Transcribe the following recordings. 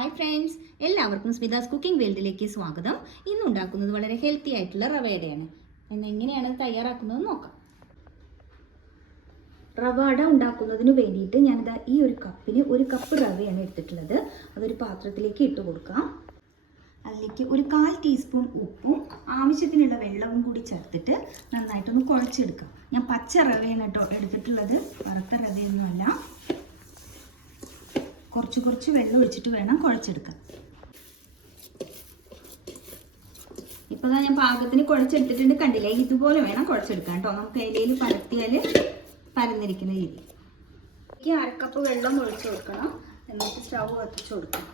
Hi friends എല്ലാവർക്കും സ്മിതാസ് cooking വേൾഡിലേക്ക് സ്വാഗതം. ഇന്ന് ഉണ്ടാക്കുന്നത് വളരെ ഹെൽത്തി ആയിട്ടുള്ള റവയുടെയാണ്. എന്നാൽ എങ്ങനെയാണ് ഇത് തയ്യാറാക്കുന്നത് നോക്കാം. റവാട ഉണ്ടാക്കുന്നതിന് വേണ്ടിയിട്ട് ഞാനിതാ ഈ ഒരു കപ്പിന് ഒരു കപ്പ് റവയാണ് എടുത്തിട്ടുള്ളത്. അതൊരു പാത്രത്തിലേക്ക് ഇട്ട് കൊടുക്കാം. അതിലേക്ക് ഒരു കാൽ ടീസ്പൂൺ ഉപ്പും ആവശ്യത്തിനുള്ള വെള്ളവും കൂടി ചേർത്തിട്ട് നന്നായിട്ടൊന്ന് കുഴച്ചെടുക്കാം. ഞാൻ പച്ച റവയാണ് കേട്ടോ എടുത്തിട്ടുള്ളത്. വറുത്ത റവയൊന്നുമല്ല. കുറച്ച് കുറച്ച് വെള്ളം ഒഴിച്ചിട്ട് വേണം കുഴച്ചെടുക്കാൻ. ഇപ്പോൾ ഞാൻ പാകത്തിന് കുഴച്ചെടുത്തിട്ടുണ്ട് കണ്ടില്ലേ? ഇതുപോലെ വേണം കുഴച്ചെടുക്കാൻ കേട്ടോ. നമുക്ക് ഇലയിൽ പരത്തിയാൽ പരന്നിരിക്കുന്ന രീതി. എനിക്ക് അരക്കപ്പ് വെള്ളം ഒഴിച്ചു കൊടുക്കണം. എന്നിട്ട് സ്റ്റൗ കത്തിച്ചു കൊടുക്കണം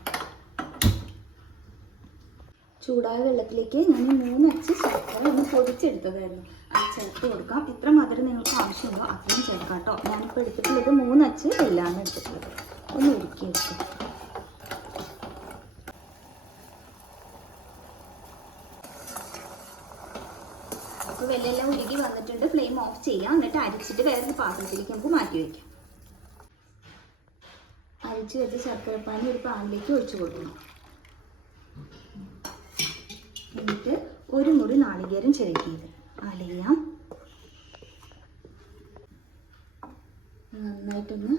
ചൂടായ വെള്ളത്തിലേക്ക് ഞാൻ മൂന്ന് അച്ച് ശർക്കര ഒന്ന് പൊടിച്ചെടുത്തതായിരുന്നു. അത് ചേർത്ത് കൊടുക്കാം. എത്ര മധുരം നിങ്ങൾക്ക് ആവശ്യമുണ്ടോ? അത്രയും ചേർക്കാം കേട്ടോ. ഞാനിപ്പോൾ എടുത്തിട്ടുള്ളത് മൂന്ന് അച്ച് വെല്ലാണ് എടുത്തിട്ടുള്ളത്. ഒന്ന് ഉരുക്കിയെടുക്കാം അപ്പോൾ വെല്ലെല്ലാം ഉരുകി വന്നിട്ടുണ്ട്. ഫ്ലെയിം ഓഫ് ചെയ്യാം. എന്നിട്ട് അരിച്ചിട്ട് വേറൊരു പാത്രത്തിലേക്ക് നമുക്ക് മാറ്റി വയ്ക്കാം അരിച്ച് വെച്ച ശർക്കരപ്പാനി ഒരു പാനിലേക്ക് ഒഴിച്ചു കൊടുക്കണം. എന്നിട്ട് ഒരു മുറി നാളികേരം ചിരക്കിയത് അലയാം. നന്നായിട്ടൊന്ന്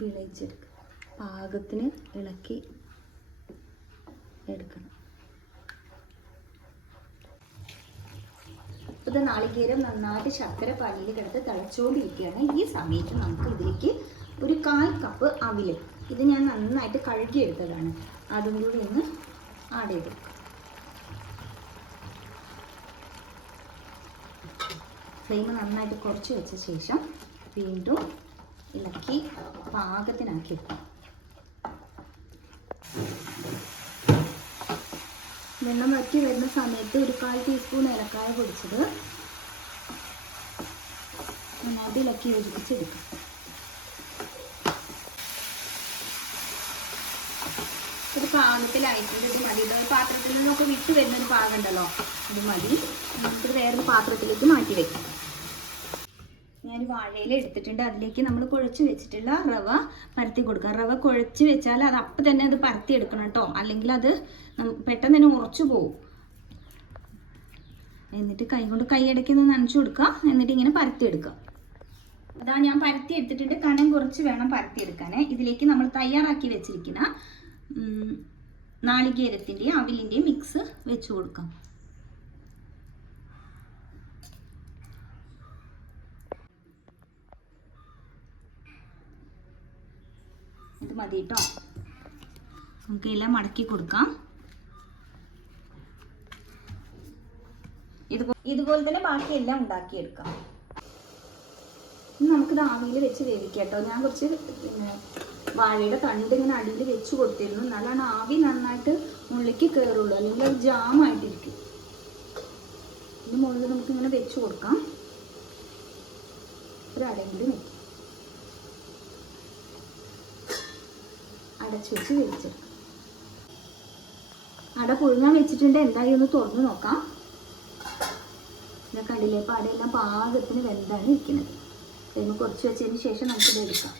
വിളയിച്ചെടുക്കുക. പാകത്തിന് ഇളക്കി എടുക്കണം. ഇത് നാളികേരം നന്നായിട്ട് ശർക്കര പാലിയിൽ കിടത്ത് തിളച്ചുകൊണ്ടിരിക്കുകയാണ്. ഈ സമയത്ത് നമുക്ക് ഇതിലേക്ക് ഒരു കാൽ കപ്പ് അവിൽ ഇത് ഞാൻ നന്നായിട്ട് കഴുകിയെടുത്തതാണ്. അതും കൂടി ഒന്ന് ആഡ് ചെയ്ത് ഫ്ലെയിം നന്നായിട്ട് കുറച്ച് വെച്ച ശേഷം വീണ്ടും ഇളക്കി പാകത്തിനാക്കി വെക്കും വെള്ളം വറ്റി വരുന്ന സമയത്ത് ഒരു കാൽ ടീസ്പൂൺ ഏലക്കായ പൊടിച്ചത് നന്നായിട്ട് ഇളക്കി യോജിപ്പിച്ചെടുക്കും. ഒരു പാകത്തിലായിട്ടുണ്ട് ഇത് മതി. ഒരു പാത്രത്തിൽ നിന്നൊക്കെ വിട്ട് വരുന്ന ഒരു പാകം ഉണ്ടല്ലോ ഇത് മതി. നമുക്കിത് വേറൊരു പാത്രത്തിലേക്ക് മാറ്റി വെക്കാം. ഞാൻ വാഴയില എടുത്തിട്ടുണ്ട്. അതിലേക്ക് നമ്മൾ കുഴച്ച് വെച്ചിട്ടുള്ള റവ പരത്തി കൊടുക്കുക. റവ കുഴച്ച് വെച്ചാൽ അത് അപ്പം തന്നെ അത് പരത്തി എടുക്കണം കേട്ടോ. അല്ലെങ്കിൽ അത് പെട്ടെന്ന് തന്നെ ഉറച്ചു പോകും എന്നിട്ട് കൈ കൊണ്ട് കൈ ഒന്ന് നനച്ചു കൊടുക്കുക. എന്നിട്ട് ഇങ്ങനെ പരത്തി എടുക്കുക. അതാ ഞാൻ പരത്തി എടുത്തിട്ടുണ്ട്. കനം കുറച്ച് വേണം പരത്തി എടുക്കാൻ ഇതിലേക്ക് നമ്മൾ തയ്യാറാക്കി വെച്ചിരിക്കുന്ന നാളികേരത്തിന്റെയും അവിലിന്റെയും മിക്സ് വെച്ച് കൊടുക്കാം. ഇത് മതി കേട്ടോ നമുക്ക് എല്ലാം മടക്കി കൊടുക്കാം. ഇതുപോ- ഇതുപോലെ തന്നെ ബാക്കി എല്ലാം ഉണ്ടാക്കിയെടുക്കാം. ഇനി നമുക്കിത് ആവിയിൽ വെച്ച് വേവിക്കാം കേട്ടോ ഞാൻ കുറച്ച് പിന്നെ വാഴയുടെ തണ്ട് ഇങ്ങനെ അടിയിൽ വെച്ച് കൊടുത്തിരുന്നു. എന്നാലാണ് ആവി നന്നായിട്ട് ഉള്ളിലേക്ക് കയറുള്ളൂ. അല്ലെങ്കിൽ അത് ജാമായിട്ടിരിക്കും ഇതിന് മുകളിൽ നമുക്ക് ഇങ്ങനെ വെച്ച് കൊടുക്കാം. ഒരു വെക്കാം അടച്ചു വെച്ച് വേവിച്ചെടുക്കാം അട പുഴുങ്ങാൻ വെച്ചിട്ടുണ്ട്. എന്തായി ഒന്ന് തുറന്നു നോക്കാം. ഇതൊക്കെ കണ്ടില്ലേ അപ്പോൾ അടയെല്ലാം പാകത്തിന് വെന്താണ് ഇരിക്കുന്നത്. അതിന് കുറച്ച് വെച്ചതിന് ശേഷം നമുക്കിത് എടുക്കാം.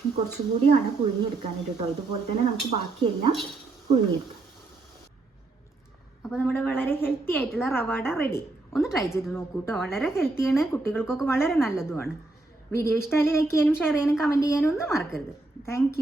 ഇനി കുറച്ചും കൂടിയാണ് പുഴുങ്ങിയെടുക്കാനായിട്ട് കേട്ടോ. ഇതുപോലെ തന്നെ നമുക്ക് ബാക്കിയെല്ലാം പുഴുങ്ങിയെടുക്കാം. അപ്പോൾ നമ്മുടെ വളരെ ഹെൽത്തി ആയിട്ടുള്ള റവാഡ റെഡി ഒന്ന് ട്രൈ ചെയ്ത് നോക്കൂ കേട്ടോ വളരെ ഹെൽത്തിയാണ് കുട്ടികൾക്കൊക്കെ വളരെ നല്ലതുമാണ്. വീഡിയോ ഇഷ്ടമായി ലൈക്ക് ചെയ്യാനും ഷെയർ ചെയ്യാനും കമന്റ് ചെയ്യാനും ഒന്നും മറക്കരുത്. താങ്ക്